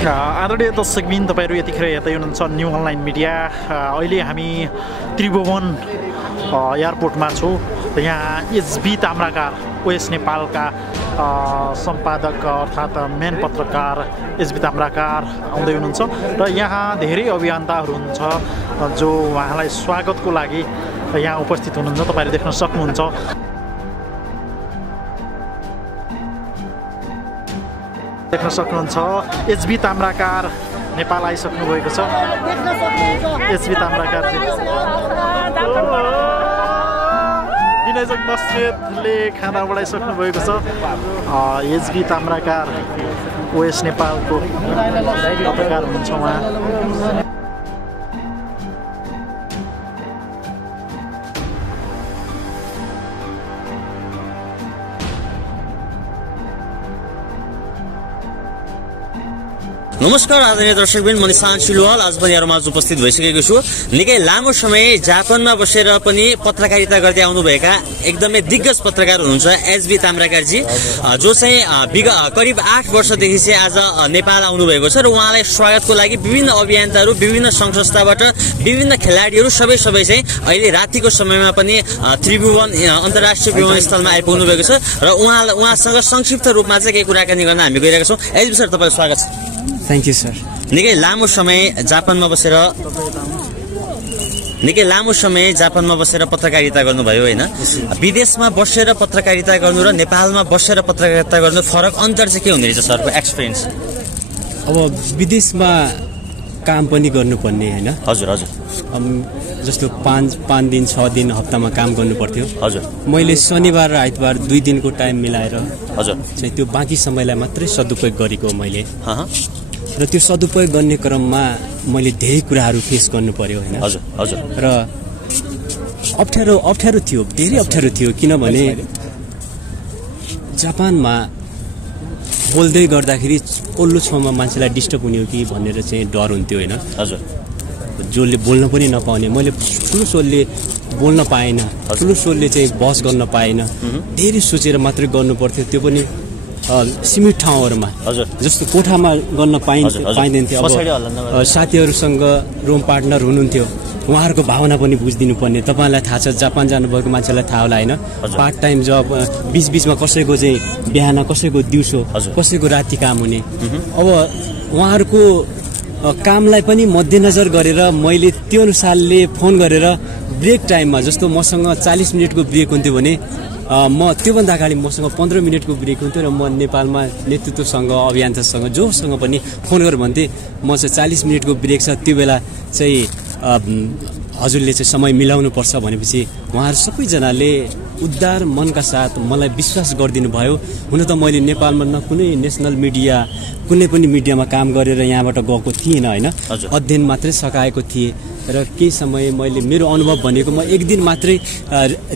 आदरणीय दर्शकबिन तपाईहरु यतिखेर हेर्दै हुनुहुन्छ न्यू अनलाइन मिडिया। अहिले हामी त्रिभुवन एयरपोर्टमा छौँ। यहाँ एचबी ताम्राकार ओएस नेपालका सम्पादक अर्थात् मेन पत्रकार एचबी ताम्राकार आउँदै हुनुहुन्छ र यहाँ धेरै अभियन्ताहरू हुनुहुन्छ जो उहाँलाई स्वागतको लागि यहाँ उपस्थित हुनुहुन्छ। तपाईहरुले देख्न सक्नुहुन्छ। एचबी ताम्राकार नेपाल आइसक्नु भएको छ। एचबी ताम्राकार विनयजक बस्नेतले खाना बढाइसक्नु भएको छ। एचबी ताम्राकार ओएस नेपालको पत्रकार हुनुहुन्छ उहाँ। नमस्कार आदरणीय दर्शकबिन, म निशान्त सिलवाल आज पनि यहाँहरुमाझ उपस्थित भइसकेको छु। निकै लामो समय जापानमा बसेर पनि पत्रकारिता गर्दै आउनुभएका एकदमै दिग्गज पत्रकार हुनुहुन्छ एचबी ताम्राकारजी, जो चाहिँ करिब 8 वर्षदेखि चाहिँ आज नेपाल आउनुभएको छ र उहाँलाई स्वागतको लागि विभिन्न अभियन्ताहरू, विभिन्न संघ संस्थाबाट विभिन्न खेलाडीहरू सबै चाहिँ अहिले रातिको समयमा पनि त्रिभुवन अन्तर्राष्ट्रिय विमानस्थलमा आइपुग्नु भएको छ र उहाँसँग संक्षिप्त रूपमा चाहिँ केही कुराकानी गर्न हामी गइरहेका छौँ। एचबी सर, तपाईको स्वागत छ। Thank you sir. निकै लामो समय जापानमा बसेर पत्रकारिता गर्नुभयो हैन? विदेशमा बसेर पत्रकारिता गर्नु र नेपालमा बसेर पत्रकारिता गर्नु फरक अन्तर चाहिँ के हुँदो रहेछ सरको एक्सपिरियन्स? अब विदेशमा काम पनि गर्नुपर्ने हैन? हजुर हजुर। जस्तो 5 दिन 6 दिन हप्तामा काम गर्नु पर्थ्यो। हजुर। मैले शनिबार र आइतबार 2 दिनको टाइम मिलाएर हजुर चाहिँ त्यो बाँकी समयलाई मात्रै सदुपयोग गरेको मैले। र त्यो सदुपयोग गर्ने क्रममा मैले धेरै कुराहरू फेस गर्नु पर्यो हैन? हजुर हजुर। र अप्ठ्यारो थियो, धेरै अप्ठ्यारो थियो। किनभने जापानमा बोल्दै गर्दाखेरि ओल्लो छेउमा मान्छेलाई डिस्टर्ब हुने हो कि भनेर चाहिँ डर हुन्थ्यो हैन? हजुर। जसले बोल्न पनि नपाउने, मैले ठुलो स्वरले बोल्न पाएन, ठुलो स्वरले चाहिँ बहस गर्न पाएन। धेरै सोचेर मात्रै गर्नु पर्थ्यो, त्यो पनि सीमित ठाउँहरूमा। जस्तो कोठामा गर्न पाइँदैन थियो। अब साथीहरूसँग रुम पार्टनर हुनुहुन्थ्यो, उहाँहरूको भावना पनि बुझिदिनु पर्ने। तपाईँलाई थाहा छ, जापान जानुभएको मान्छेलाई थाहा होला होइन? पार्ट टाइम जब बीचमा कसैको चाहिँ बिहान, कसैको दिउँसो, कसैको राति काम हुने। अब उहाँहरूको कामलाई पनि मध्यनजर गरेर मैले त्यो अनुसारले फोन गरेर ब्रेक टाइममा, जस्तो मसँग 40 मिनटको ब्रेक हुन्थ्यो भने म त्योभन्दा अगाडि मसँग 15 मिनटको ब्रेक हुन्थ्यो र म नेपालमा नेतृत्वसँग, अभियन्तासँग जोसँग पनि फोन गरेर भन्थेँ म चाहिँ 40 मिनटको ब्रेक छ, त्यो बेला चाहिँ हजुरले चाहिँ समय मिलाउनु पर्छ भनेपछि उहाँहरू सबैजनाले उदार मनका साथ मलाई विश्वास गरिदिनु भयो। हुन त मैले नेपालमा न कुनै नेसनल मिडिया, कुनै पनि मिडियामा काम गरेर यहाँबाट गएको थिइनँ होइन? अध्ययन मात्रै सकाएको थिएँ र केही समय मैले मेरो अनुभव भनेको म एक दिन मात्रै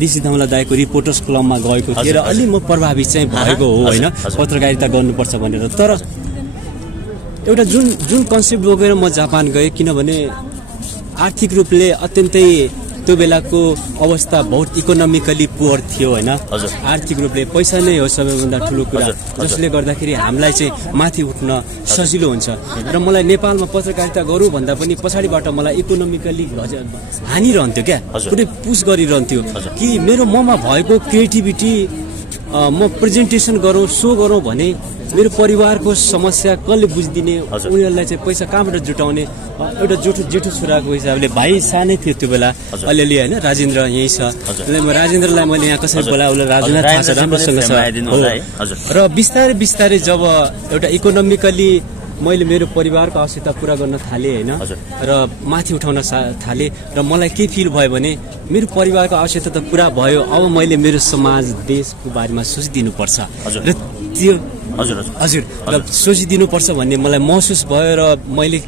ऋषि धमला दाइको रिपोर्टर्स क्लबमा गएको थिएँ र अलि म प्रभावित चाहिँ भएको हो होइन? पत्रकारिता गर्नुपर्छ भनेर। तर एउटा जुन कन्सेप्ट बोकेर म जापान गएँ, किनभने आर्थिक रूपले अत्यन्तै त्यो बेलाको अवस्था बहुत इकोनोमिकली पुअर थियो होइन? आर्थिक रूपले पैसा नै हो सबैभन्दा ठुलो कुरा, जसले गर्दाखेरि हामीलाई चाहिँ माथि उठ्न सजिलो हुन्छ। र मलाई नेपालमा पत्रकारिता गरौँ भन्दा पनि पछाडिबाट मलाई इकोनोमिकली हानिरहन्थ्यो क्या, पुरै पुस गरिरहन्थ्यो कि मेरो ममा भएको क्रिएटिभिटी म प्रेजेन्टेसन गरौँ, सो गरौँ भने मेरो परिवारको समस्या कसले बुझिदिने, उनीहरूलाई चाहिँ पैसा कहाँबाट जुटाउने। एउटा जेठो छोराको हिसाबले, भाइ सानै थियो त्यो बेला अलिअलि होइन? राजेन्द्र यहीँ छ, राजेन्द्रलाई मैले यहाँ कसरी बोलाएँ, उसलाई राजेन्द्र थाहा छ, राम्रोसँग छ। र बिस्तारै जब एउटा इकोनोमिकली मैले मेरो परिवारको आवश्यकता पुरा गर्न थालेँ होइन, र माथि उठाउन थालेँ, र मलाई के फिल भयो भने मेरो परिवारको आवश्यकता त पुरा भयो, अब मैले मेरो समाज, देशको बारेमा सोचिदिनुपर्छ र त्यो र सोचिदिनुपर्छ भन्ने मलाई महसुस भयो। र मैले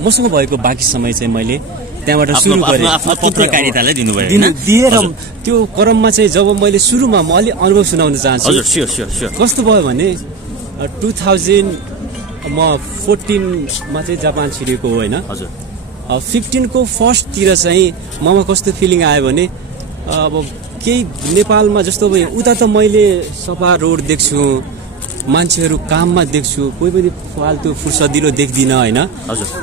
मसँग भएको बाँकी समय चाहिँ मैले त्यहाँबाट सुरु गरेँ, पत्रकारितालाई दिएँ। र त्यो क्रममा चाहिँ जब मैले सुरुमा, म अलि अनुभव सुनाउन चाहन्छु। कस्तो भयो भने 2014मा चाहिँ जापान छिरेको हो होइन? 15 को फर्स्टतिर चाहिँ ममा कस्तो फिलिङ आयो भने, अब केही नेपालमा जस्तो उता त मैले सफा रोड देख्छु, मान्छेहरू काममा देख्छु, कोही पनि फाल्तु फुर्सदिलो देख्दिनँ होइन।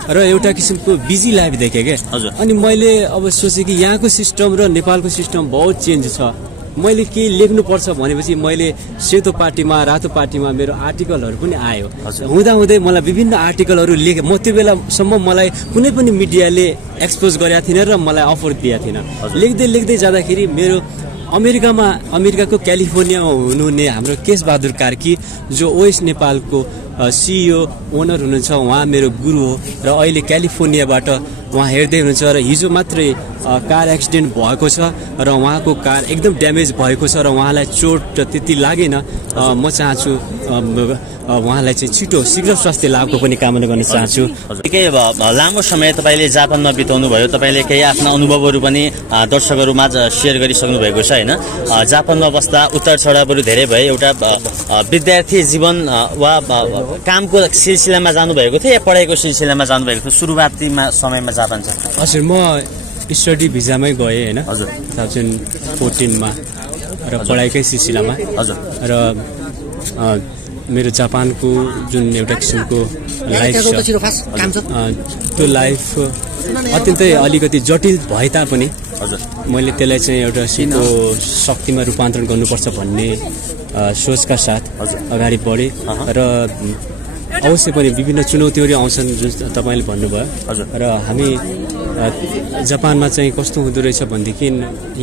र एउटा किसिमको बिजी लाइफ देखेँ क्या। अनि मैले अब सोचेँ कि यहाँको सिस्टम र नेपालको सिस्टम बहुत चेन्ज छ, मैले केही लेख्नुपर्छ भनेपछि मैले सेतो पार्टीमा रातो पार्टीमा मेरो आर्टिकलहरू पनि आयो। हुँदाहुँदै मलाई विभिन्न आर्टिकलहरू लेखेँ। म त्यो बेलासम्म मलाई कुनै पनि मिडियाले एक्सपोज गरेका थिएन र मलाई अफर दिएको थिएन। लेख्दै जाँदाखेरि मेरो अमेरिकाको क्यालिफोर्नियामा हुनुहुने हाम्रो केश बहादुर कार्की जो ओएस नेपालको CEO ओनर हुनुहुन्छ, उहाँ मेरो गुरु हो र अहिले क्यालिफोर्नियाबाट उहाँ हेर्दै हुनुहुन्छ। र हिजो मात्रै कार एक्सिडेन्ट भएको छ र उहाँको कार एकदम ड्यामेज भएको छ र उहाँलाई चोट त्यति लागेन। म चाहन्छु उहाँलाई चाहिँ शीघ्र स्वास्थ्य लाभको पनि कामना गर्न चाहन्छु। निकै लामो समय तपाईँले जापानमा बिताउनु भयो, तपाईँले केही आफ्ना अनुभवहरू पनि दर्शकहरूमाझ सेयर गरिसक्नु भएको छ होइन। जापानमा बस्दा उतार चढावहरू धेरै भए, एउटा विद्यार्थी जीवन वा कामको सिलसिलामा जानुभएको थियो या पढाइको सिलसिलामा जानुभएको थियो सुरुवातीमा समयमा जापान छ? हजुर, म स्टडी भिजामै गएँ होइन 2014 र पढाइकै सिलसिलामा। र मेरो जापानको जुन एउटा किसिमको लाइफ छ त्यो लाइफ अत्यन्तै अलिकति जटिल भए तापनि मैले त्यसलाई चाहिँ एउटा सिधो शक्तिमा रूपान्तरण गर्नुपर्छ भन्ने सोचका साथ अगाडि बढेँ। र अवश्य पनि विभिन्न चुनौतीहरू आउँछन् जुन तपाईँले भन्नुभयो। र हामी जापानमा चाहिँ कस्तो हुँदो रहेछ भनेदेखि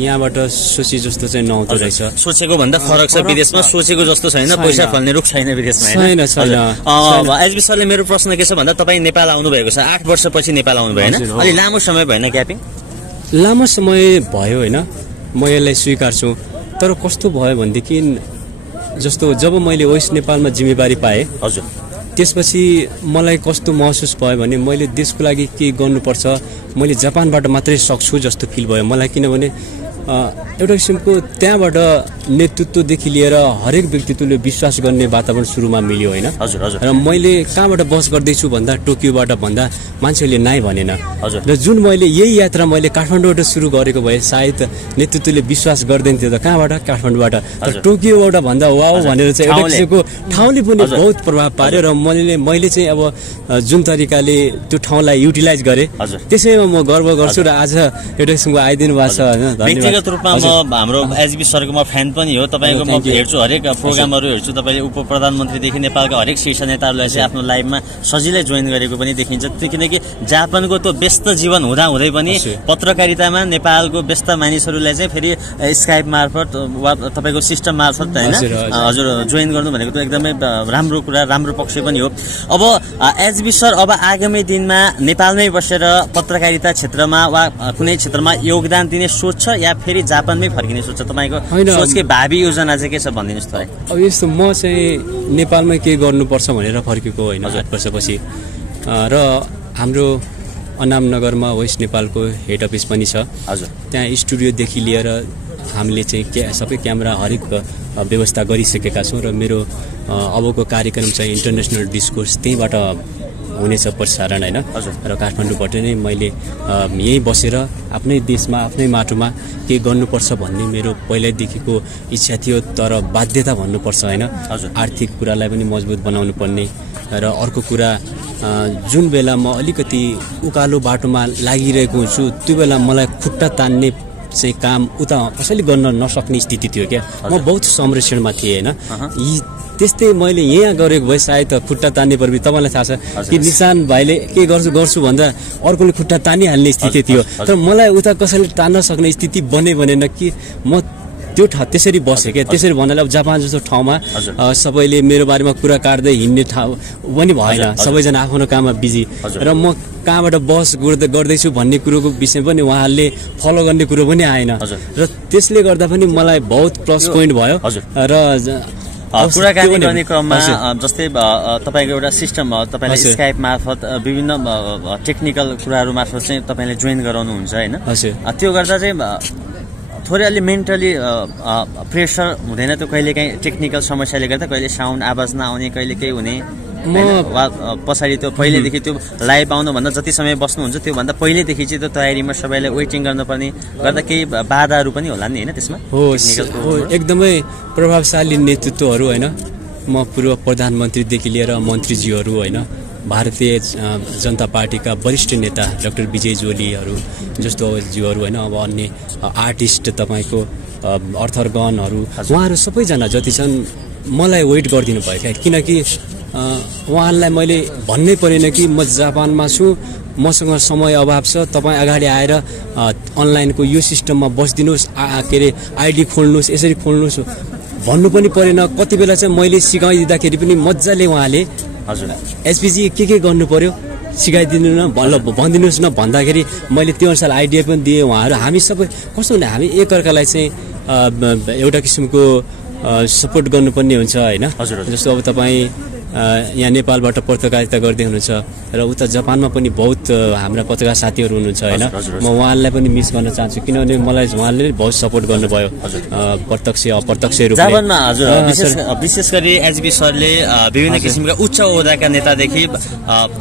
यहाँबाट सोचे जस्तो चाहिँ नहुँदो रहेछ। सोचेको भन्दा फरक छ, विदेशमा सोचेको जस्तो छैन, पैसा फल्ने रुख छैन विदेशमा छैन। एसबी सरले मेरो प्रश्न के छ भन्दा तपाईँ नेपाल आउनुभएको छ, 8 वर्षपछि नेपाल आउनु भएन, अलि लामो समय भएन ग्यापिङ? लामो समय भयो होइन, म यसलाई स्वीकार्छु। तर कस्तो भयो भनेदेखि जस्तो जब मैले वेस्ट नेपालमा जिम्मेवारी पाएँ त्यसपछि मलाई कस्तो महसुस भयो भने मैले देशको लागि के गर्नुपर्छ मैले जापानबाट मात्रै सक्छु जस्तो फिल भयो मलाई। किनभने एउटा किसिमको त्यहाँबाट नेतृत्वदेखि लिएर हरेक व्यक्तित्वले विश्वास गर्ने वातावरण सुरुमा मिल्यो होइन। र मैले कहाँबाट बस गर्दैछु भन्दा टोकियोबाट भन्दा मान्छेले नाइ भनेन। र जुन मैले यही यात्रा मैले काठमाडौँबाट सुरु गरेको भए सायद नेतृत्वले विश्वास गर्दैन थियो त, कहाँबाट? काठमाडौँबाट। तर टोकियोबाट भन्दा वाउ भनेर चाहिँ एउटा किसिमको ठाउँले पनि बहुत प्रभाव पार्यो। र मैले चाहिँ अब जुन तरिकाले त्यो ठाउँलाई युटिलाइज गरेँ त्यसैमा म गर्व गर्छु। र आज एउटा किसिमको आइदिनु भएको छ होइन। व्यक्तिगत रूपमा म हाम्रो एसबी सरको म फ्यान पनि हो, तपाईँको म हेर्छु, हरेक प्रोग्रामहरू हेर्छु। तपाईँले उप प्रधानमन्त्रीदेखि नेपालका हरेक शीर्ष नेताहरूलाई चाहिँ आफ्नो लाइफमा सजिलै जोइन गरेको पनि देखिन्छ। किनकि जापानको त्यो व्यस्त जीवन हुँदाहुँदै पनि पत्रकारितामा नेपालको व्यस्त मानिसहरूलाई चाहिँ फेरि स्काइप मार्फत वा तपाईँको सिस्टम मार्फत होइन हजुर जोइन गर्नु भनेको त एकदमै राम्रो कुरा, राम्रो पक्ष पनि हो। अब एसबी सर अब आगामी दिनमा नेपालमै बसेर पत्रकारिता क्षेत्रमा वा कुनै क्षेत्रमा योगदान दिने सोच छ या फेरि जापानमै फर्किने सोच छ? तपाईँको सोचकै भावी योजना चाहिँ के छ भनिदिनुहोस् त। अब यस्तो म चाहिँ नेपालमै के गर्नुपर्छ भनेर फर्केको होइन 8 वर्षपछि। र हाम्रो अनामनगरमा वेस्ट नेपालको हेड अफिस पनि छ। त्यहाँ स्टुडियोदेखि लिएर हामीले चाहिँ सबै क्यामेरा हरेक व्यवस्था गरिसकेका छौँ। र मेरो अबको कार्यक्रम चाहिँ इन्टरनेसनल डिस्कोर्स त्यहीँबाट हुनेछ प्रसारण होइन। र काठमाडौँबाट नै मैले यहीँ बसेर आफ्नै देशमा आफ्नै माटोमा के गर्नुपर्छ भन्ने मेरो पहिल्यैदेखिको इच्छा थियो। तर बाध्यता भन्नुपर्छ होइन, आर्थिक कुरालाई पनि मजबुत बनाउनु पर्ने। र अर्को कुरा जुन बेला म अलिकति उकालो बाटोमा लागिरहेको हुन्छु त्यो बेला मलाई खुट्टा तान्ने चाहिँ काम उता कसैले गर्न नसक्ने स्थिति थियो क्या। म बहुत संरक्षणमा थिएँ होइन। त्यस्तै मैले यहाँ गरेको भए सायद खुट्टा तान्ने पर्वि तपाईँलाई थाहा छ कि निशान भाइले के गर्छु भन्दा अर्कोले खुट्टा तानिहाल्ने स्थिति थियो। तर मलाई उता कसैले तान्न सक्ने स्थिति बनेन कि म त्यो त्यसरी बसेँ क्या। त्यसरी भन्नाले अब जापान जस्तो ठाउँमा सबैले मेरो बारेमा कुरा काट्दै हिँड्ने ठाउँ पनि भएन, सबैजना आफ्नो काममा बिजी। र म कहाँबाट बस गर्दैछु भन्ने कुरोको विषय पनि उहाँहरूले फलो गर्ने कुरो पनि आएन। र त्यसले गर्दा पनि मलाई बहुत प्लस पोइन्ट भयो। र कुराकानी गर्ने क्रममा जस्तै तपाईँको एउटा सिस्टम तपाईँले स्काइप मार्फत विभिन्न टेक्निकल कुराहरू मार्फत चाहिँ तपाईँले जोइन गराउनुहुन्छ होइन। त्यो गर्दा चाहिँ थोरै अलि मेन्टली प्रेसर हुँदैन त्यो? कहिलेकाहीँ टेक्निकल समस्याले गर्दा कहिले साउन्ड आवाज नआउने, कहिले केही हुने वा पछाडि त्यो पहिलेदेखि त्यो लाइभ आउनुभन्दा जति समय बस्नुहुन्छ त्योभन्दा पहिलेदेखि चाहिँ त्यो तयारीमा सबैलाई वेटिङ गर्नुपर्ने गर्दा केही बाधाहरू पनि होला नि होइन त्यसमा? हो, एकदमै प्रभावशाली नेतृत्वहरू होइन म पूर्व प्रधानमन्त्रीदेखि लिएर मन्त्रीज्यूहरू होइन भारतीय जनता पार्टीका वरिष्ठ नेता डाक्टर विजय जोलीहरू जस्तो ज्यूहरू होइन अब अन्य आर्टिस्ट तपाईँको अर्थरगनहरू उहाँहरू सबैजना जति छन् मलाई वेट गरिदिनु भयो क्या किनकि उहाँहरूलाई मैले भन्नै परेन कि म जापानमा छु मसँग समय अभाव छ तपाईँ अगाडि आएर अनलाइनको यो सिस्टममा बसिदिनुहोस् के अरे आइडी खोल्नुहोस् यसरी खोल्नुहोस् भन्नु पनि परेन कति बेला चाहिँ मैले सिकाइदिँदाखेरि पनि मजाले उहाँले हजुर एसपीजी के गर्नु पर्यो सिकाइदिनु न भनिदिनुहोस् न भन्दाखेरि मैले त्यो अनुसार आइडिया पनि दिएँ उहाँहरू हामी सबै कस्तो हुने हामी एकअर्कालाई चाहिँ एउटा किसिमको सपोर्ट गर्नुपर्ने हुन्छ होइन जस्तो अब तपाईँ यहाँ नेपालबाट पत्रकारिता गर्दै हुनुहुन्छ र उता जापानमा पनि बहुत हाम्रा पत्रकार साथीहरू हुनुहुन्छ होइन म उहाँलाई पनि मिस गर्न चाहन्छु किनभने मलाई उहाँले बहुत सपोर्ट गर्नुभयो प्रत्यक्ष अप्रत्यक्ष रूपमा जापानमा हजुर विशेष गरी एचबी सरले विभिन्न किसिमका उच्च ओहदाका नेतादेखि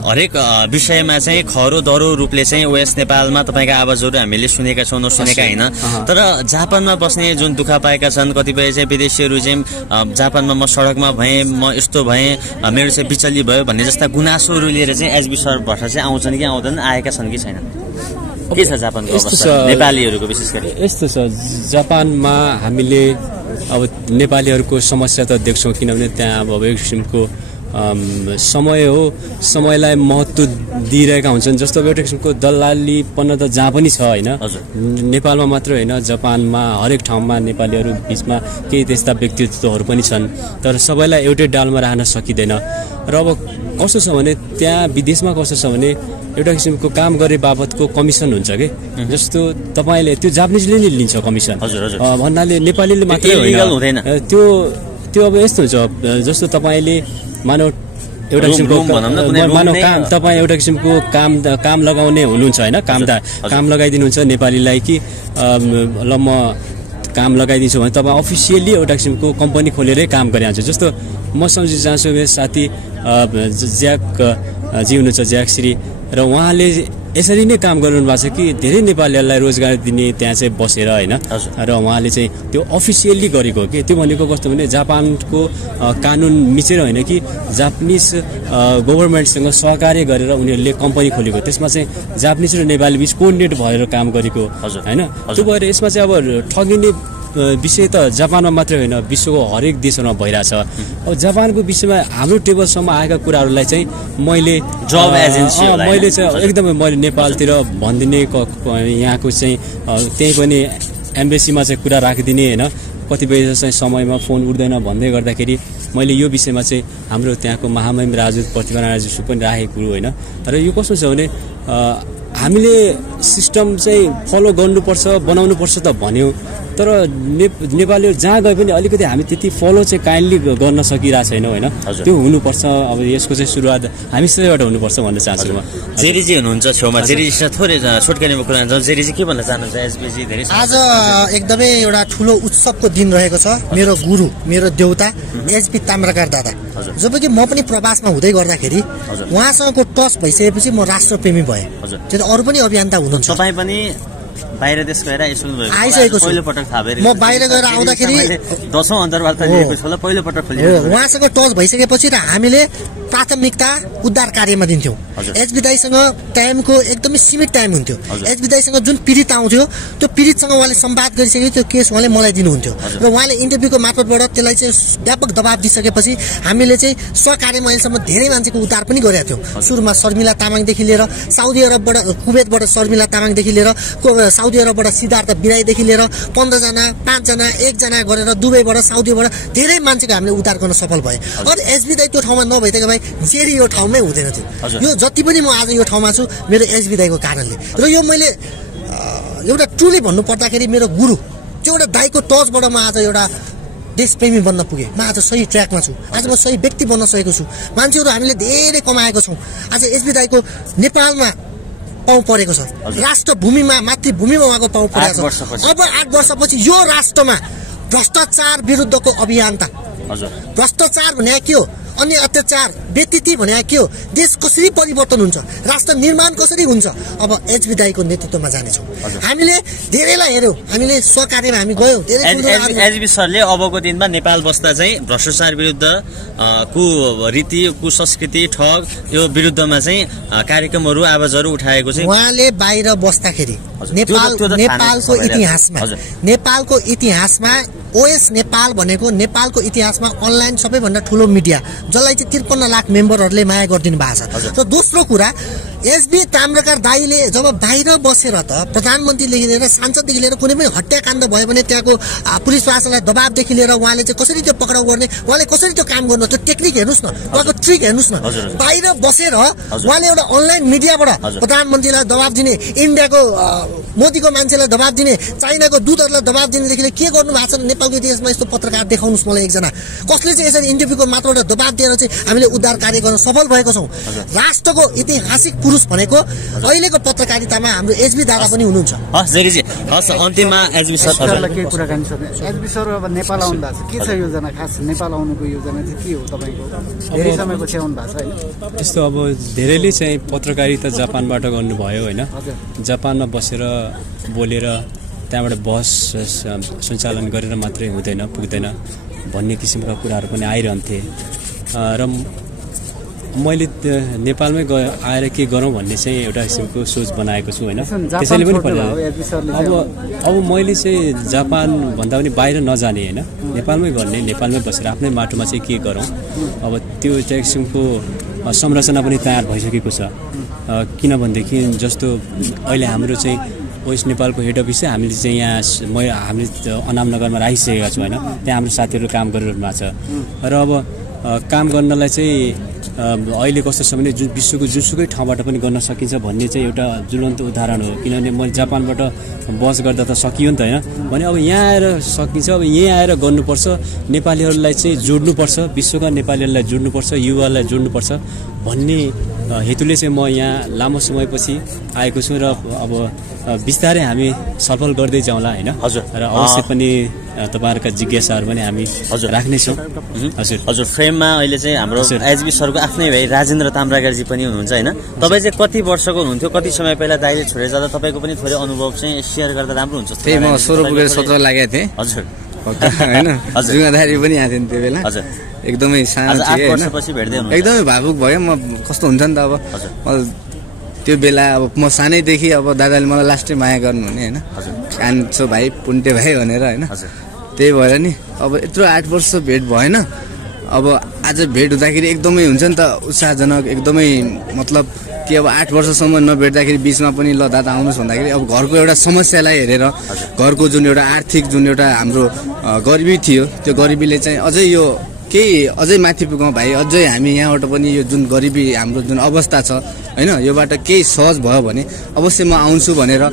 हरेक विषयमा चाहिँ खरो दरो रूपले चाहिँ ओएस नेपालमा तपाईँका आवाजहरू हामीले सुनेका छौँ नसुनेका होइन तर जापानमा बस्ने जुन दुःख पाएका छन् कतिपय चाहिँ विदेशीहरू चाहिँ जापानमा म सडकमा भएँ म यस्तो भएँ मेरो चाहिँ बिचल्ली भयो भन्ने जस्ता गुनासोहरू लिएर चाहिँ एचबी सरबाट चाहिँ आउँछन् कि आउँदैन आएका छन् कि छैन के छ जापानको अवस्था नेपालीहरूको विशेष गरी यस्तो छ जापानमा हामीले अब नेपालीहरूको समस्या त देख्छौँ किनभने त्यहाँ अब एक किसिमको समय हो समयलाई महत्त्व दिइरहेका हुन्छन् जस्तो एउटा किसिमको दलालीपन त जहाँ पनि छ होइन नेपालमा मात्र होइन जापानमा हरेक ठाउँमा नेपालीहरू बिचमा केही त्यस्ता व्यक्तित्वहरू पनि छन् तर सबैलाई एउटै डालमा राख्न सकिँदैन र अब कस्तो छ भने त्यहाँ विदेशमा कस्तो छ भने एउटा किसिमको काम गरे बाबतको कमिसन हुन्छ कि जस्तो तपाईँले त्यो जापानिजले नै लिन्छ कमिसन भन्नाले नेपालीले मात्रै होइन त्यो अब यस्तो हुन्छ जस्तो तपाईँले मानव एउटा किसिमको मानव काम तपाईँ एउटा किसिमको काम लगाउने हुनुहुन्छ होइन काम लगाइदिनुहुन्छ नेपालीलाई कि ल म काम लगाइदिन्छु भने तपाईँ अफिसियल्ली एउटा किसिमको कम्पनी खोलेरै काम गरिहाल्छ जस्तो म सम्झिन चाहन्छु मेरो साथी ज्याक जी हुनुहुन्छ ज्याकश्री र उहाँले यसरी नै काम गर्नु भएको छ कि धेरै नेपालीहरूलाई रोजगार दिने त्यहाँ चाहिँ बसेर होइन र उहाँले चाहिँ त्यो अफिसियल्ली गरेको हो कि त्यो भनेको कस्तो भने जापानको कानुन मिचेर होइन कि जापानिज गभर्मेन्टसँग सहकार्य गरेर उनीहरूले कम्पनी खोलेको त्यसमा चाहिँ जापानिज र नेपाली बिच कोअर्डिनेट भएर काम गरेको होइन त्यो भएर यसमा चाहिँ अब ठगिने विषय त जापानमा मात्रै होइन विश्वको हरेक देशहरूमा भइरहेछ अब जापानको विषयमा हाम्रो टेबलसम्म आएका कुराहरूलाई चाहिँ मैले जब एजेन्सी मैले चाहिँ एकदमै मैले नेपालतिर भनिदिने यहाँको चाहिँ त्यही पनि एम्बेसीमा चाहिँ कुरा राखिदिने होइन कतिपय चाहिँ समयमा फोन उठ्दैन भन्दै गर्दाखेरि मैले यो विषयमा चाहिँ हाम्रो त्यहाँको महामहिम राजदूत प्रतिभा राजदूत पनि राखेको कुरो होइन र यो कस्तो छ भने हामीले सिस्टम चाहिँ फलो गर्नुपर्छ बनाउनुपर्छ त भन्यो तर नेपालीहरू जहाँ गए पनि अलिकति हामी त्यति फलो चाहिँ काइन्डली गर्न सकिरहेको छैनौँ होइन त्यो हुनुपर्छ अब यसको चाहिँ सुरुवात हामी सबैबाट हुनुपर्छ भन्न चाहन्छु म जेरीजी हुनुहुन्छ छेउमा जेरीजी थोरै छोटकरीमा कुरा जान्छ जेरीजी के भन्न चाहनुहुन्छ एसबीजी धेरै आज एकदमै एउटा ठुलो उत्सवको दिन रहेको छ मेरो गुरु मेरो देउता एचबी ताम्राकार दादा जब कि म पनि प्रवासमा हुँदै गर्दाखेरि उहाँसँगको टच भइसकेपछि म राष्ट्रप्रेमी भएँ त्यो त अरू पनि अभियन्ता हुनुहुन्छ तपाईँ पनि बाहिर देश गएर आइसकेको छु पहिलोपटक थाहा भयो म बाहिर गएर आउँदाखेरि 10औं अन्तर्वार्ता लिएको छ ल पहिलोपटक खोलिएको उहाँसँग टच भइसकेपछि र हामीले प्राथमिकता उद्धार कार्यमा दिन्थ्यौँ एचबी दाईसँग टाइमको एकदमै सीमित टाइम हुन्थ्यो एचबी दाईसँग जुन पीडित आउँथ्यो त्यो पीडितसँग उहाँले संवाद गरिसक्यो त्यो केस उहाँले मलाई दिनुहुन्थ्यो र उहाँले इन्टरभ्यूको मार्फतबाट त्यसलाई चाहिँ व्यापक दबाब दिइसकेपछि हामीले चाहिँ सहकार्यमा अहिलेसम्म धेरै मान्छेको उद्धार पनि गरेका थियौँ सुरुमा शर्मिला तामाङदेखि लिएर साउदी अरबबाट कुवेतबाट शर्मिला तामाङदेखि लिएर साउदी अरबबाट सिद्धार्थ बिराईदेखि लिएर 15 जना 5 जना 1 जना गरेर दुबईबाट साउदीबाट धेरै मान्छेको हामीले उद्धार गर्न सफल भए अझ एचबी दाई त्यो ठाउँमा नभइदिएको भए जेरी यो ठाउँमै हुँदैन थियो यो जति पनि म आज यो ठाउँमा छु मेरो एचबी दाईको कारणले र यो मैले एउटा ट्रुली भन्नु पर्दाखेरि मेरो गुरु त्यो एउटा दाईको टचबाट म आज एउटा देशप्रेमी बन्न पुगेँ म आज सही ट्र्याकमा छु आज म सही व्यक्ति बन्न सकेको छु मान्छेहरू हामीले धेरै कमाएको छौँ आज एचबी दाईको नेपालमा पाउँ परेको छ राष्ट्रभूमिमा मातृभूमिमा उहाँको पाउँ परेको छ अब 8 वर्षपछि यो राष्ट्रमा भ्रष्टाचार विरुद्धको अभियान त भ्रष्टाचार भने के हो अन्य अत्याचार व्यतीत भने के हो, देश कसरी परिवर्तन हुन्छ, राष्ट्र निर्माण कसरी हुन्छ, अब एचबी दाइको नेतृत्वमा जानेछौँ। हामीले धेरैलाई हेर्यौँ, हामीले स्वकार्यमा हामी गयौँ। एचबी सरले अबको दिनमा नेपाल बस्दा चाहिँ भ्रष्टाचार विरुद्ध कुरीति कुसंस्कृति ठग यो विरुद्धमा चाहिँ कार्यक्रमहरू आवाजहरू उठाएको चाहिँ उहाँले बाहिर बस्दाखेरि नेपालको इतिहासमा ओएस नेपाल भनेको नेपालको इतिहासमा अनलाइन सबैभन्दा ठुलो मिडिया जसलाई चाहिँ 53 लाख मेम्बरहरूले माया गरिदिनु भएको छ। र दोस्रो कुरा एसबी ताम्राकार दाइले जब बाहिर बसेर त प्रधानमन्त्रीदेखि लिएर सांसददेखि लिएर कुनै पनि हत्याकाण्ड भयो भने त्यहाँको पुलिस प्रशासनलाई दबाबदेखि लिएर उहाँले चाहिँ कसरी त्यो पक्राउ गर्ने, उहाँले कसरी त्यो काम गर्नु, त्यो टेक्निक हेर्नुहोस् न, उहाँको ट्रिक हेर्नुहोस् न। बाहिर बसेर उहाँले एउटा अनलाइन मिडियाबाट प्रधानमन्त्रीलाई दबाब दिने, इन्डियाको मोदीको मान्छेलाई दबाब दिने, चाइनाको दूतहरूलाई दबाब दिनेदेखि के गर्नु भएको छ नेपालको इतिहासमा यस्तो पत्रकार देखाउनुहोस् मलाई एकजना कसले चाहिँ यसरी इन्टरभ्यूको मात्रबाट दबाब दिएर चाहिँ हामीले उद्धार कार्य गर्न सफल भएको छौँ। राष्ट्रको ऐतिहासिक पुरुष भनेको अहिलेको पत्रकारितामा हाम्रो एचबी दादा पनि हुनुहुन्छ। अन्तिममा एचबी सरलाई के कुराकानी छ? एचबी सर अब नेपाल आउनु भएको छ, के छ योजना, खास नेपाल आउनुको योजना चाहिँ के हो तपाईँको? धेरै समयको चाहिँ आउनु भएको छ होइन? त्यस्तो अब धेरैले चाहिँ पत्रकारिता जापानबाट गर्नुभयो होइन, जापानमा बसेर बोलेर त्यहाँबाट बहस सञ्चालन गरेर मात्रै हुँदैन पुग्दैन भन्ने किसिमका कुराहरू पनि आइरहन्थे र मैले नेपालमै आएर के गरौँ भन्ने चाहिँ एउटा किसिमको सोच बनाएको छु होइन। त्यसैले पनि अब मैले चाहिँ जापान भन्दा पनि बाहिर नजाने होइन, नेपालमै गर्ने, नेपालमै बसेर आफ्नै माटोमा चाहिँ के गरौँ, अब त्यो चाहिँ किसिमको संरचना पनि तयार भइसकेको छ। किनभनेदेखि जस्तो अहिले हाम्रो चाहिँ वेस्ट नेपालको हेड अफिस चाहिँ हामीले चाहिँ यहाँ हामीले अनामनगरमा राखिसकेका छौँ होइन, त्यहाँ हाम्रो साथीहरू काम गरिरहनु भएको छ। र अब काम गर्नलाई चाहिँ अहिले कस्तो छ भने विश्वको जुनसुकै ठाउँबाट पनि गर्न सकिन्छ भन्ने चाहिँ एउटा ज्वलन्त उदाहरण हो। किनभने मैले जापानबाट बस गर्दा त सकियो नि त होइन, भने अब यहाँ आएर सकिन्छ, अब यहीँ आएर गर्नुपर्छ, नेपालीहरूलाई चाहिँ जोड्नुपर्छ, विश्वका नेपालीहरूलाई जोड्नुपर्छ, युवालाई जोड्नुपर्छ भन्ने हेतुले चाहिँ म यहाँ लामो समयपछि आएको छु र अब बिस्तारै हामी सफल गर्दै जाउँला होइन। र अवश्य पनि तपाईँहरूका जिज्ञासाहरू पनि हामी राख्नेछौँ। हजुर फ्रेममा अहिले चाहिँ हाम्रो एचबी सरको आफ्नै भाइ राजेन्द्र ताम्राकारजी पनि हुनुहुन्छ होइन। तपाईँ चाहिँ कति वर्षको हुनुहुन्थ्यो, कति समय पहिला दाइले छोडेर जाँदा तपाईँको पनि थोरै अनुभव चाहिँ सेयर गर्दा राम्रो हुन्छ? त्यही म 16 पुगेर 17 लागेको थिएँ हजुर होइन, जिम्मेदारी पनि आएको थियो त्यो बेला, एकदमै सानो थिएँ होइन, एकदमै भावुक भयो म। कस्तो हुन्छ नि त अब त्यो बेला अब म सानैदेखि अब दादाले मलाई लास्टै माया गर्नुहुने होइन, कान्छो भाइ पुन्टे भाइ भनेर होइन, त्यही भएर नि अब यत्रो 8 वर्ष भेट भएन, अब आज भेट हुँदाखेरि एकदमै हुन्छ नि त उत्साहजनक, एकदमै मतलब कि अब 8 वर्षसम्म नभेट्दाखेरि बिचमा पनि ल दादा आउनुहोस् भन्दाखेरि अब घरको एउटा समस्यालाई हेरेर घरको जुन एउटा आर्थिक जुन एउटा हाम्रो गरिबी थियो त्यो गरिबीले चाहिँ अझै यो केही अझै माथि पुगौँ भाइ, अझै हामी यहाँबाट पनि यो जुन गरिबी हाम्रो जुन अवस्था छ होइन योबाट केही सहज भयो भने अवश्य म आउँछु भनेर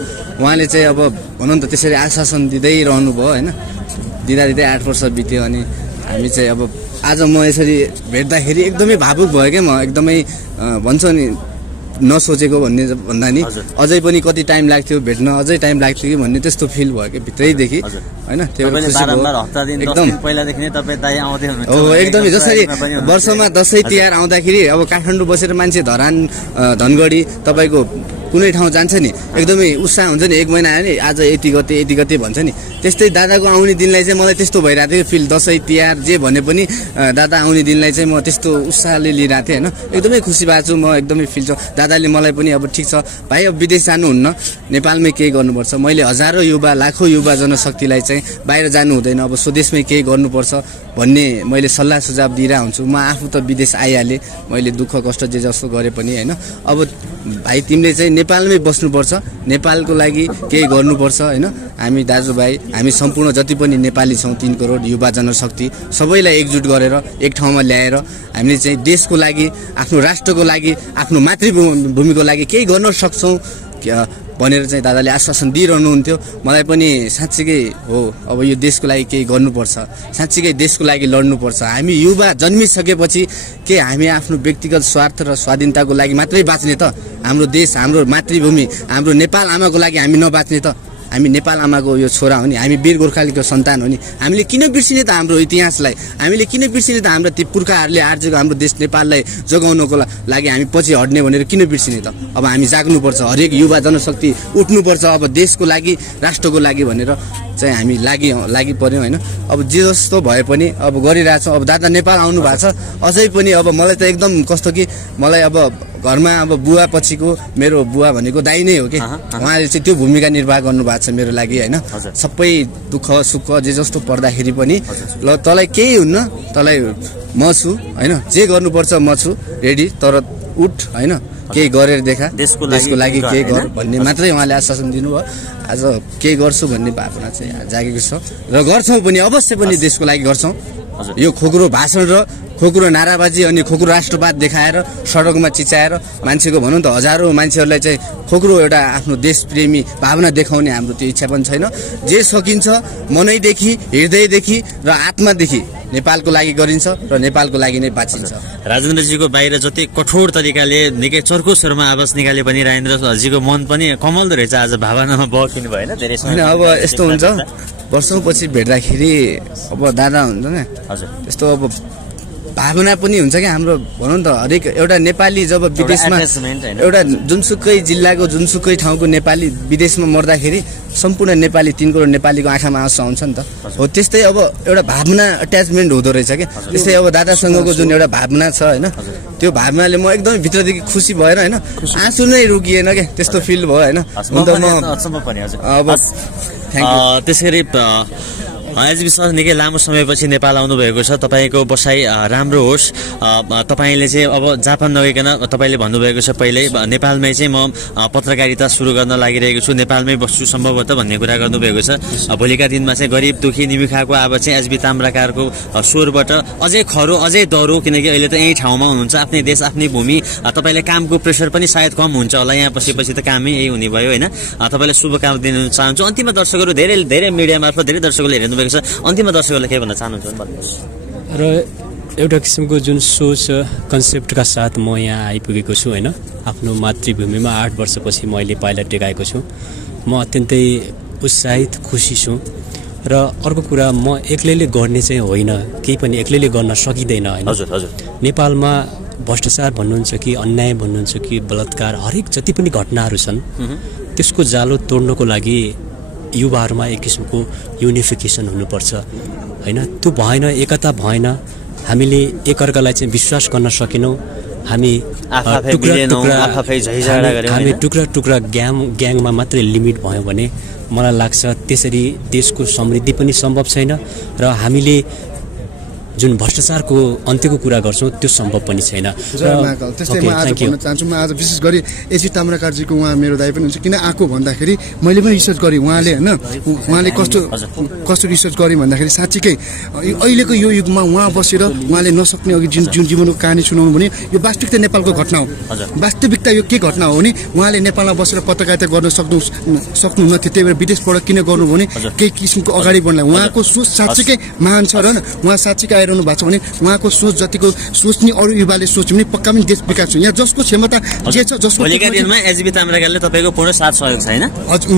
उहाँले चाहिँ अब भनौँ न त त्यसरी आश्वासन दिँदै रहनुभयो होइन। दिँदै 8 वर्ष बित्यो अनि हामी चाहिँ अब आज म यसरी भेट्दाखेरि एकदमै भावुक भयो क्या, म एकदमै भन्छ नि नसोचेको भन्दा नि अझै पनि कति टाइम लाग्थ्यो भेट्न, अझै टाइम लाग्थ्यो कि भन्ने त्यस्तो फिल भयो कि भित्रैदेखि होइन। त्यो एकदमै जसरी वर्षमा दसैँ तिहार आउँदाखेरि अब काठमाडौँ बसेर मान्छे धरान धनगढी तपाईँको कुनै ठाउँ जान्छ नि एकदमै उत्साह हुन्छ नि, 1 महिना आयो नि आज यति गते भन्छ नि, त्यस्तै दादाको आउने दिनलाई चाहिँ मलाई त्यस्तो भइरहेको थियो फिल। दसैँ तिहार जे भने पनि दादा आउने दिनलाई चाहिँ म त्यस्तो उत्साहले लिइरहेको थिएँ होइन, एकदमै खुसी भएको छु म, एकदमै फिल छ। दादाले मलाई पनि अब ठिक छ भाइ अब विदेश जानुहुन्न, नेपालमै केही गर्नुपर्छ, मैले हजारौँ युवा लाखौँ युवा जनशक्तिलाई चाहिँ बाहिर जानु हुँदैन, अब स्वदेशमै केही गर्नुपर्छ भन्ने मैले सल्लाह सुझाव दिइरहेको हुन्छु। म आफू त विदेश आइहालेँ, मैले दुःख कष्ट जे जस्तो गरेँ पनि होइन, अब भाइ तिमीले चाहिँ नेपालमै बस्नुपर्छ, नेपालको लागि केही गर्नुपर्छ होइन। हामी दाजुभाइ हामी सम्पूर्ण जति पनि नेपाली छौँ 3 करोड युवा जनशक्ति सबैलाई एकजुट गरेर एक ठाउँमा ल्याएर हामीले चाहिँ देशको लागि, आफ्नो राष्ट्रको लागि, आफ्नो मातृभूमिको लागि केही गर्न सक्छौँ भनेर चाहिँ दादाले आश्वासन दिइरहनुहुन्थ्यो। मलाई पनि साँच्चीकै हो अब यो देशको लागि केही गर्नुपर्छ, साँच्चीकै देशको लागि लड्नुपर्छ। हामी युवा जन्मिसकेपछि के हामी आफ्नो व्यक्तिगत स्वार्थ र स्वाधीनताको लागि मात्रै बाँच्ने त? हाम्रो देश, हाम्रो मातृभूमि, हाम्रो नेपाल आमाको लागि हामी नबाँच्ने त? हामी नेपाल आमाको यो छोरा हो नि, हामी वीर गोर्खालीको सन्तान हो नि, हामीले किन बिर्सिने त हाम्रो इतिहासलाई, हामीले किन बिर्सिने त हाम्रो ती पुर्खाहरूले आर्जेको हाम्रो देश नेपाललाई जोगाउनको लागि हामी पछि हट्ने भनेर किन बिर्सिने त। अब हामी जाग्नुपर्छ, हरेक युवा जनशक्ति उठ्नुपर्छ, अब देशको लागि राष्ट्रको लागि भनेर चाहिँ हामी लागि पर्यौँ होइन। अब जे जस्तो भए पनि अब गरिरहेछौँ। अब दादा नेपाल आउनु भएको छ अझै पनि, अब मलाई त एकदम कस्तो कि मलाई अब घरमा अब बुवा पछिको मेरो बुवा भनेको दाइ नै हो कि, उहाँले चाहिँ त्यो भूमिका निर्वाह गर्नुभएको छ मेरो लागि होइन। सबै दुःख सुख जे जस्तो पर्दाखेरि पनि ल तँलाई केही हुन्न, तँलाई म छु होइन, जे गर्नुपर्छ म छु रेडी, तर उठ होइन, केही गरेर देखा, देशको लागि केही गर भन्ने मात्रै उहाँले आश्वासन दिनुभयो। आज केही गर्छु भन्ने भावना चाहिँ जागेको छ र गर्छौँ पनि, अवश्य पनि देशको लागि गर्छौँ। यो खोक्रो भाषण र खोक्रो नाराबाजी अनि खोक्रो राष्ट्रवाद देखाएर सडकमा चिचाएर मान्छेको भनौँ त हजारौँ मान्छेहरूलाई चाहिँ खोक्रो एउटा आफ्नो देशप्रेमी भावना देखाउने हाम्रो त्यो इच्छा पनि छैन। जे सकिन्छ मनैदेखि, हृदयदेखि र आत्मादेखि नेपालको लागि गरिन्छ र नेपालको लागि नै बाँचिन्छ। राजेन्द्रजीको बाहिर जति कठोर तरिकाले निकै चर्को स्वरमा आवाज निकाले पनि राजेन्द्रजीको मन पनि कमल्दो रहेछ, आज भावनामा बहकिनु भएन धेरै समय। अब यस्तो हुन्छ वर्षौँ पछि भेट्दाखेरि अब दादा हुन्छ नि, त्यस्तो अब भावना पनि हुन्छ क्या हाम्रो भनौँ त। हरेक एउटा नेपाली जब विदेशमा एउटा जुनसुकै जिल्लाको जुनसुकै ठाउँको नेपाली विदेशमा मर्दाखेरि सम्पूर्ण नेपाली 3 करोड नेपालीको आँखामा आँसु आउँछ नि त। हो त्यस्तै अब एउटा भावना अट्याचमेन्ट हुँदो रहेछ क्या। त्यस्तै अब दादासँगको जुन एउटा भावना छ होइन, त्यो भावनाले म एकदमै भित्रदेखि खुसी भएर होइन, आँसु नै रोकिएन क्या, त्यस्तो फिल भयो होइन। अब त्यसरी एसबी सर निकै लामो समयपछि नेपाल आउनुभएको छ। तपाईँको बसाइ राम्रो होस्। तपाईँले चाहिँ अब जापान नगइकन तपाईँले भन्नुभएको छ पहिल्यै नेपालमै चाहिँ म पत्रकारिता सुरु गर्न लागिरहेको छु, नेपालमै बस्छु सम्भवतः भन्ने कुरा गर्नुभएको छ। भोलिका दिनमा चाहिँ गरिब दुखी निमुखाको अब चाहिँ एसबी ताम्राकारको स्वरबाट अझै खरो अझै डह्रो, किनकि अहिले त यही ठाउँमा हुनुहुन्छ, आफ्नै देश आफ्नै भूमि, तपाईँले कामको प्रेसर पनि सायद कम हुन्छ होला, यहाँ बसेपछि त कामै यही हुने भयो होइन। तपाईँलाई शुभकामना दिन चाहन्छु। अन्तिममा दर्शकहरू धेरै मिडिया मार्फत धेरै दर्शकहरूले हेर्नु भएको छ, अन्तिममा दर्शकहरूले के भन्न चाहनुहुन्छ भन्नुहोस्। र एउटा किसिमको जुन सोच कन्सेप्टका साथ म यहाँ आइपुगेको छु होइन। आफ्नो मातृभूमिमा 8 वर्षपछि मैले पाइला टेकाएको छु। म अत्यन्तै उत्साहित खुसी छु। र अर्को कुरा, म एक्लैले गर्ने चाहिँ होइन, केही पनि एक्लैले गर्न सकिँदैन होइन। नेपालमा भ्रष्टाचार भन्नुहुन्छ कि अन्याय भन्नुहुन्छ कि बलात्कार, हरेक जति पनि घटनाहरू छन् त्यसको जालो तोड्नको लागि युवाहरूमा एक किसिमको युनिफिकेसन हुनुपर्छ होइन। त्यो भएन, एकता भएन, हामीले एकअर्कालाई चाहिँ विश्वास गर्न सकेनौँ। हामी टुक्रा टुक्रा ग्याङमा मात्रै लिमिट भयो भने मलाई लाग्छ त्यसरी देशको समृद्धि पनि सम्भव छैन र हामीले जुन भ्रष्टाचारको अन्त्यको कुरा गर्छौँ त्यो सम्भव पनि छैन। त्यस्तै म आज भन्न चाहन्छु, म आज विशेष गरी एसबी ताम्राकारजीको उहाँ मेरो दाइ पनि हुन्छ, किन आएको भन्दाखेरि मैले पनि रिसर्च गरेँ उहाँले होइन, उहाँले कस्तो रिसर्च गरेँ भन्दाखेरि साँच्चीकै अहिलेको यो युगमा उहाँ बसेर उहाँले नसक्ने अघि जुन जीवनको कहानी सुनाउनु भने यो वास्तविकता नेपालको घटना हो। वास्तविकता यो के घटना हो भने उहाँले नेपालमा बसेर पत्रकारिता गर्न सक्नुहुन्न थियो, त्यही भएर विदेशबाट किन गर्नु भने केही किसिमको अगाडि बढ्नलाई। उहाँको सोच साँच्चीकै महान छ र उहाँ साँच्चीकै आइरहनु भएको छ भने उहाँको सोच जतिको सोच्ने अरू युवाले सोच्यो भने पक्का पनि देश विकास छ। यहाँ जसको क्षमता जे छ, जसको भोलिका दिनमा एसबी ताम्राकारले तपाईँको पूर्ण साथ सहयोग छैन।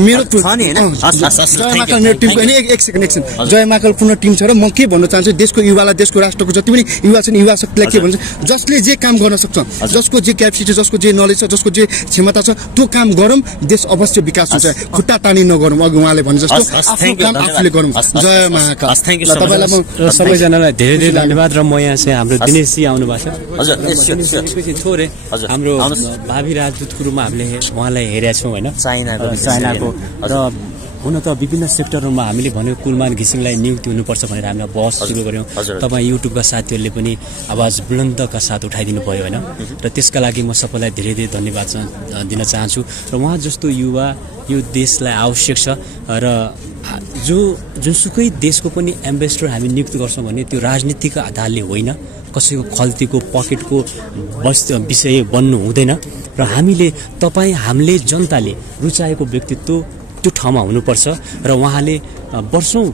मेरो जयमाकल मेरो टिमको एक सेकेन्ड जयमाकल पूर्ण टिम छ र म के भन्न चाहन्छु, देशको युवालाई, देशको राष्ट्रको जति पनि युवा छन्, युवा शक्तिलाई के भन्छ, जसले जे काम गर्न सक्छ, जसको जे क्यापेसिटी, जसको जे नलेज छ, जसको जे क्षमता छ, त्यो काम गरौँ, देश अवश्य विकास हुन्छ। खुट्टा तानी नगरौँ, अघि उहाँले भने जस्तो आफ्नो काम आफूले गरौँ। जय महाकाल। तपाईँलाई म सबैजनालाई धेरै धेरै धन्यवाद। र म यहाँ चाहिँ हाम्रो दिनेशजी आउनु भएको छ थोरै हाम्रो भावी राजदूतको रूपमा हामीले उहाँलाई हेरेका छौँ होइन, चाइनाको। र हुन त विभिन्न सेक्टरहरूमा हामीले भन्यो कुलमान घिसिङलाई नियुक्ति हुनुपर्छ भनेर हामीले बहस सुरु गऱ्यौँ। तपाईँ युट्युबका साथीहरूले पनि आवाज बुलन्दका साथ उठाइदिनु भयो होइन। र त्यसका लागि म सबैलाई धेरै धेरै धन्यवाद दिन चाहन्छु। र उहाँ जस्तो युवा यो देशलाई आवश्यक छ र जुनसुकै देशको पनि एम्बेसडर हामी नियुक्त गर्छौँ भने त्यो राजनीतिको आधारले होइन, कसैको खल्तीको पकेटको विषय बन्नु हुँदैन। र हामीले जनताले रुचाएको व्यक्तित्व त्यो ठाउँमा हुनुपर्छ। र उहाँले वर्षौँ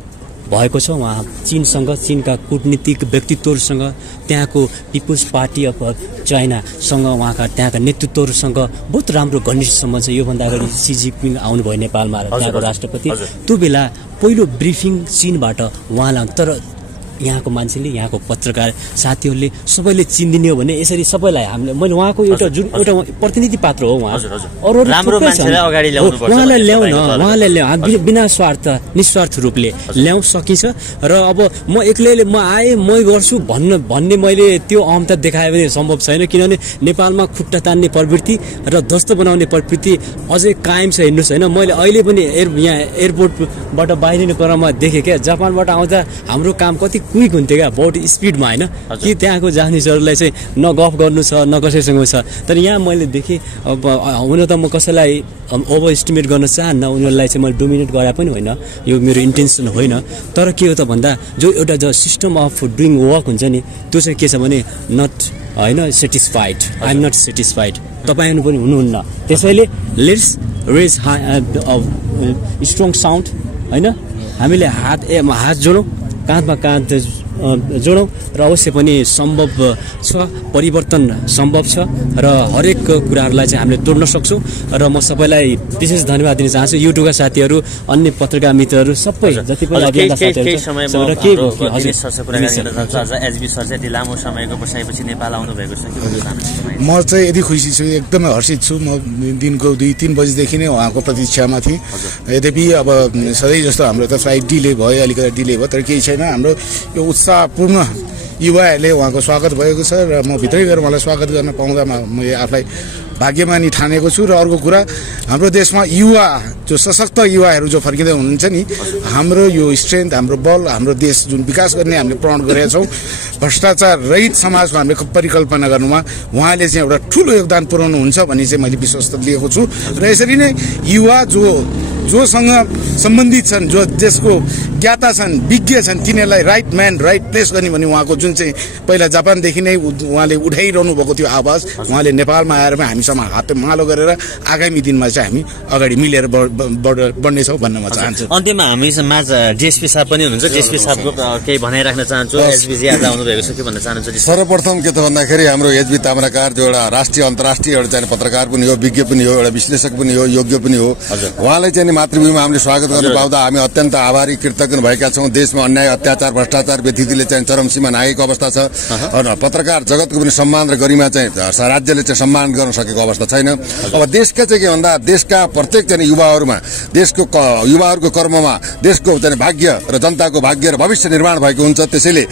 भएको छ। उहाँ चीनसँग, चीनका कूटनीतिक व्यक्तित्वहरूसँग, त्यहाँको पिपुल्स पार्टी अफ चाइनासँग, उहाँका त्यहाँका नेतृत्वहरूसँग बहुत राम्रो घनिष्ठ सम्बन्ध छ। योभन्दा अगाडि सी जिनपिङ आउनुभयो नेपालमा, त्यहाँको राष्ट्रपति। त्यो बेला पहिलो ब्रिफिङ चीनबाट उहाँलाई, तर यहाँको मान्छेले, यहाँको पत्रकार साथीहरूले सबैले चिनिदिने हो भने यसरी सबैलाई हामीले, मैले उहाँको एउटा जुन एउटा प्रतिनिधि पात्र हो उहाँ, अरू राम्रो मान्छेलाई अगाडि ल्याउनु पर्छ, उहाँलाई ल्याउन, उहाँलाई ल्याउ बिना स्वार्थ निस्वार्थ रूपले ल्याउन सकिन्छ। र अब म एक्लैले म आएँ म गर्छु भन्ने मैले त्यो अहमता देखायो भने सम्भव छैन, किनभने नेपालमा खुट्टा तान्ने प्रवृत्ति र ध्वस्त बनाउने प्रवृत्ति अझै कायम छ। हेर्नुहोस् होइन, मैले अहिले पनि यहाँ एयरपोर्टबाट बाहिरिने क्रममा देखेँ क्या, जापानबाट आउँदा हाम्रो काम कति क्विक हुन्थ्यो क्या, बहुत स्पिडमा होइन कि त्यहाँको जापानिजहरूलाई चाहिँ न गफ गर्नु छ न कसैसँग छ। तर यहाँ मैले देखेँ, अब हुन त म कसैलाई ओभर एस्टिमेट गर्न चाहन्न, उनीहरूलाई चाहिँ मैले डोमिनेट गरे पनि होइन, यो मेरो इन्टेन्सन होइन। तर के हो त भन्दा जो एउटा जो सिस्टम अफ डुइङ वर्क हुन्छ नि, त्यो चाहिँ के छ भने नट होइन satisfied, I am not satisfied, तपाईँहरू पनि हुनुहुन्न। त्यसैले लेट्स रेज स्ट्रङ साउन्ड होइन, हामीले हात जोडौँ, काँधमा काँध जोडौँ र अवश्य पनि सम्भव छ, परिवर्तन सम्भव छ र हरेक कुराहरूलाई चाहिँ हामीले तोड्न सक्छौँ। र म सबैलाई विशेष धन्यवाद दिन चाहन्छु, युट्युबका साथीहरू, अन्य पत्रकार मित्रहरू, सबै जति पनि एचबी सर चाहिँ लामो समयको बसाइपछि नेपाल आउनु भएको छ। म चाहिँ यति खुसी छु, एकदमै हर्षित छु। म दिनको 2-3 बजीदेखि नै उहाँको प्रतीक्षामा थिएँ। यद्यपि अब सधैँ जस्तो हाम्रो त फ्लाइट डिले भयो, अलिकति डिले भयो, तर केही छैन। हाम्रो यो उत्साहपूर्ण युवाहरूले उहाँको स्वागत भएको छ र म भित्रै गएर उहाँलाई स्वागत गर्न पाउँदा म आफूलाई भाग्यमानी ठानेको छु। र अर्को कुरा, हाम्रो देशमा युवा, जो सशक्त युवाहरू जो फर्किँदै हुनुहुन्छ नि, हाम्रो यो स्ट्रेन्थ, हाम्रो बल, हाम्रो देश जुन विकास गर्ने हामीले प्रण गरेका छौँ, भ्रष्टाचार रहित समाजको हामीले परिकल्पना गर्नुमा उहाँले चाहिँ एउटा ठुलो योगदान पुर्याउनुहुन्छ भन्ने चाहिँ मैले विश्वास लिएको छु। र यसरी नै युवा जोसँग सम्बन्धित छन्, जो देशको ज्ञाता छन्, विज्ञ छन्, तिनीहरूलाई राइट म्यान राइट प्लेस गर्ने भन्ने उहाँको जुन चाहिँ पहिला जापानदेखि नै उहाँले उठाइरहनु भएको त्यो आवाज, उहाँले नेपालमा आएर हामीसँग हातमालो गरेर आगामी दिनमा चाहिँ हामी अगाडि मिलेर बढ्नेछौँ भन्न म चाहन्छु। अन्त्यमा हामी माझ डिएसपी साहब पनि हुनुहुन्छ, डिएसपी साहबको केही भनाइ राख्न चाहन्छु। एचबीजी आज आउनु भएको छ, के भन्न चाहन्छु? सर्वप्रथम के त भन्दाखेरि हाम्रो एचबी ताम्राकार जो एउटा राष्ट्रिय अन्तर्राष्ट्रिय एउटा चाहिँ पत्रकार पनि हो, विज्ञ पनि हो, एउटा विश्लेषक पनि हो, योग्य पनि हो। उहाँलाई चाहिँ मातृभूमिमा हामीले स्वागत गर्न पाउँदा हामी अत्यन्त आभारी कृतज्ञ भएका छौँ। देशमा अन्याय, अत्याचार, भ्रष्टाचार व्यथितिले चाहिँ चरम सीमा नागेको अवस्था छ। पत्रकार जगतको पनि सम्मान र गरिमा चाहिँ राज्यले चाहिँ सम्मान गर्न सकेको अवस्था छैन। अब देशका चाहिँ के भन्दा देशका प्रत्येक चाहिँ युवाहरूमा, देशको युवाहरूको कर्ममा देशको चाहिँ भाग्य र जनताको भाग्य र भविष्य निर्माण भएको हुन्छ। त्यसैले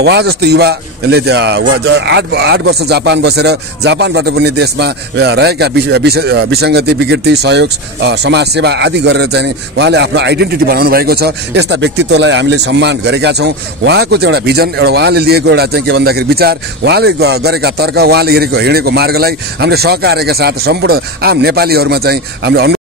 उहाँ जस्तो युवाले 8 वर्ष जापान बसेर जापानबाट पनि देशमा रहेका विसङ्गति, विकृति, सहयोग, समाजसेवा आदि गरेर चाहिँ उहाँले आफ्नो आइडेन्टिटी बनाउनु भएको छ। यस्ता व्यक्तित्वलाई हामीले सम्मान गरेका छौँ। उहाँको चाहिँ एउटा भिजन, एउटा उहाँले लिएको एउटा चाहिँ के भन्दाखेरि विचार, उहाँले गरेका तर्क, उहाँले हिँडेको मार्गलाई हामीले सहकार्यका साथ सम्पूर्ण आम नेपालीहरूमा चाहिँ हामीले